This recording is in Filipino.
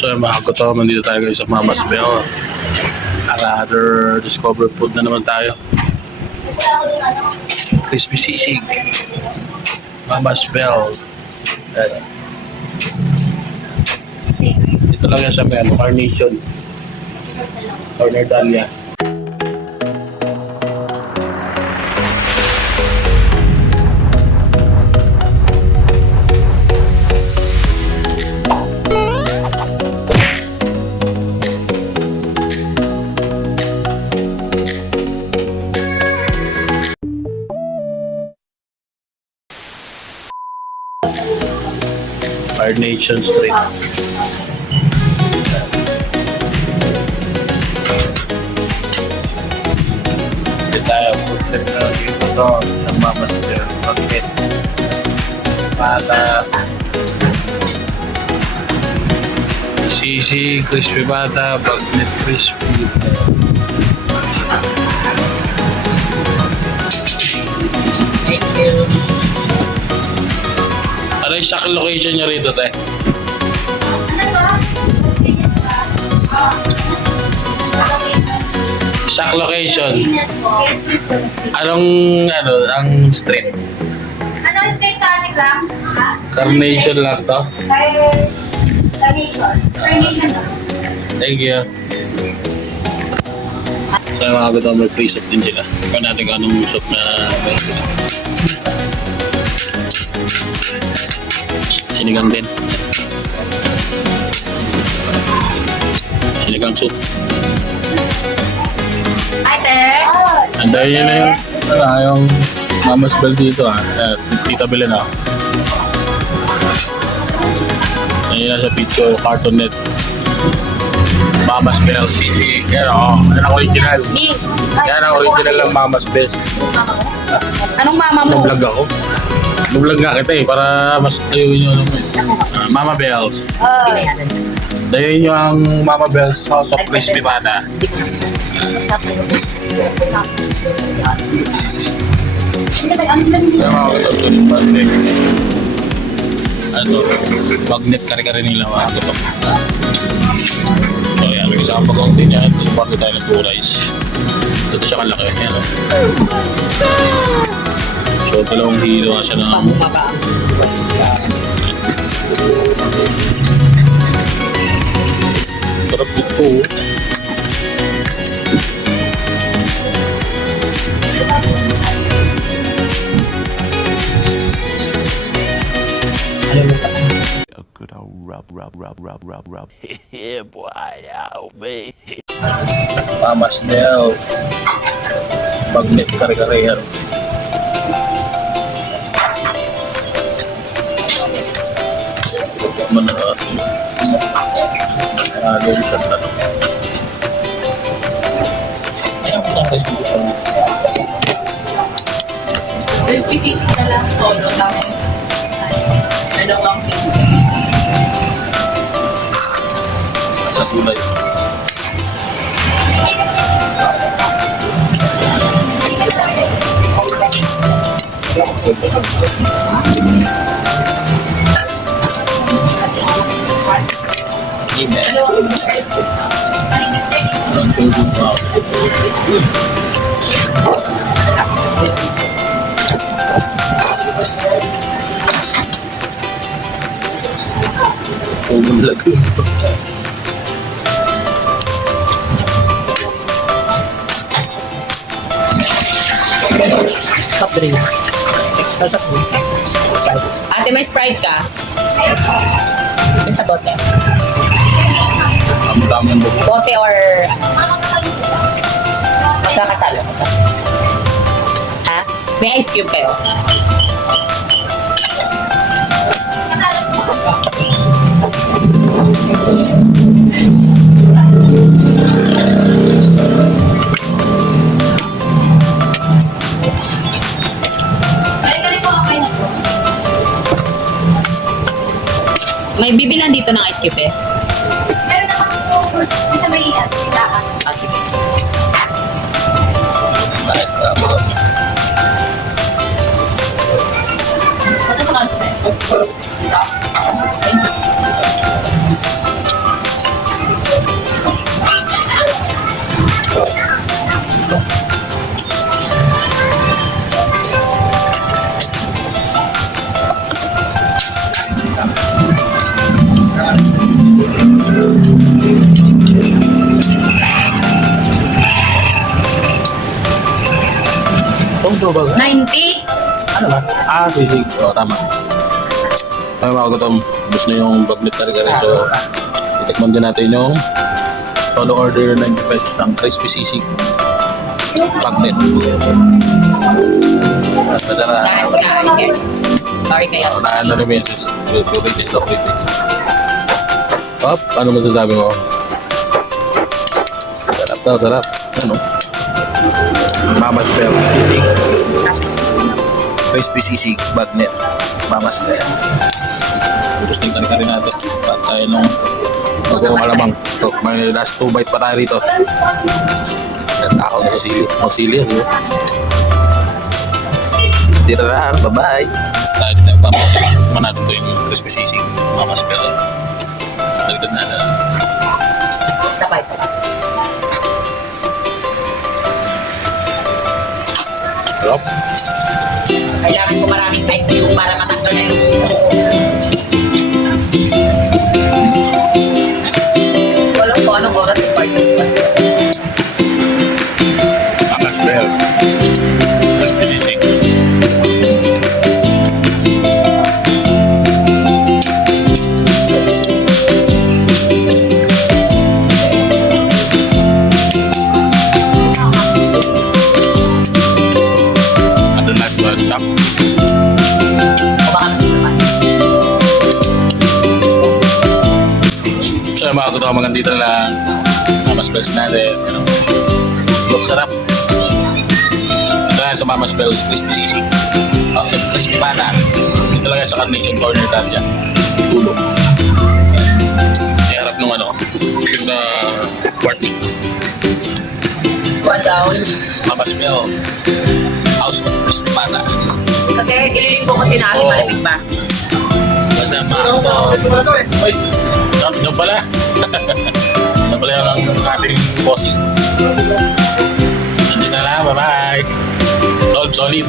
So mga kato, nandito tayo guys sa Mama's Bell. Another discovered food na naman tayo. Crispy sisig. Mama's Bell. Ito lang yan sa Carnation. Corner Dahlia. Carnation Street. Dito tayo, food terminal dito to, sa Mama's Bell. Bakit? Pata. Sisi, crispy pata, bagnet crispy. Thank you. Ano yung exact location nyo rito, te? Exact location. Anong, ang street? Ano street natin lang? Carnation lang to? Carnation. Carnation lang. Thank you. So yung mga gutom, may free soup din sila. Ikaw natin kung anong soup na meron sila. Sinigang din. Sinigang soup. Hi, te. Andayin nyo na yung Mama's Bell dito Tita Belen ako. Ayun na sa picture, Cartoon Net. Mama's Bell, CC. Yan o, yan ang original. Yan ang original ng Mama's Bell. Anong mama mo? Nag-vlog ako. Nag-vlog nga kita para mas tayuin nyo Mama Bells. Dayun nyo ang Mama Bells House of Crispy Pata. Magnet kare-kare nila mga katok. So yan, nag-isang pag-kaunti niya. Ito parte tayo ng 2 rice. Ito siya kalaki. Yan o. So, 2 kilo na siya na. Sarap dito. A good old rub. Yeah, boy, oh, man. Mama's Bell. Magnet kare-kare yan. Manarap. Lulusot na ito. Crispy sisig na lang. Solo lang. Dalawang pizza. Sa tulay. Ang sugo pa. Sugo lago. Soft drinks. Sa soft drinks. Sprite. Ate, may Sprite ka? May sa bote. Ang dami ng buko. Bote or magkakasalo ka ba? Ha? May ice cube kayo? May bibilan dito ng ice cube eh. Meron naman po dito may ilan. Ah, sige. Ano sa kanto eh? Dito. ba? 90? Ano ba? Sisig. Oo, tama. Sabi mga gutom, gusto na yung bagnet kare-kare. So, itikman din natin yung solo order 90 pesos ng crispy sisig. Bagnet. Mas madara. Dahil ko na, sorry kayo. Naan na rin beses. Curitis na curitis. Up, ano masasabi mo? Sarap daw, sarap. Ano? Mama's Bell sisig. Crispy sisig, bagnet. Mama's Bell. Gusto yung kari-kari natin. Pat tayo nung malamang. So, may last 2 bite pa tayo rito. Ako na sa sili. Ang sili yan. Tira na, bye-bye. Tayo tayo paman natin ito yung crispy sisig. Mama's Bell. Talikod na na. Sabay. Sarap. Kailangan ko maraming ice cube para matanggal na yung walang kung anong oras yung party. Mama's Bell. Crispy sisig. Ano na ito? Stop. O baka mas naman. So, mga kuto, mga dito na lang. Mama's Bells natin. Ano? Look, sarap. Ito na sa Mama's Bells, crispy sisig. Crispy pata. Ito lang yan sa Carnation Corner dyan. Tulog. Iharap nung ano, yung quart meat. Kuha daw. Mama's Bell. House of crispy pata. Kasi ililing ko kasi natin Oo. malamig pa. Kasi mga kuto. Uy! Diyan pala. Diyan pala yung ating bossing. Nandito na lang. Bye-bye. Solid.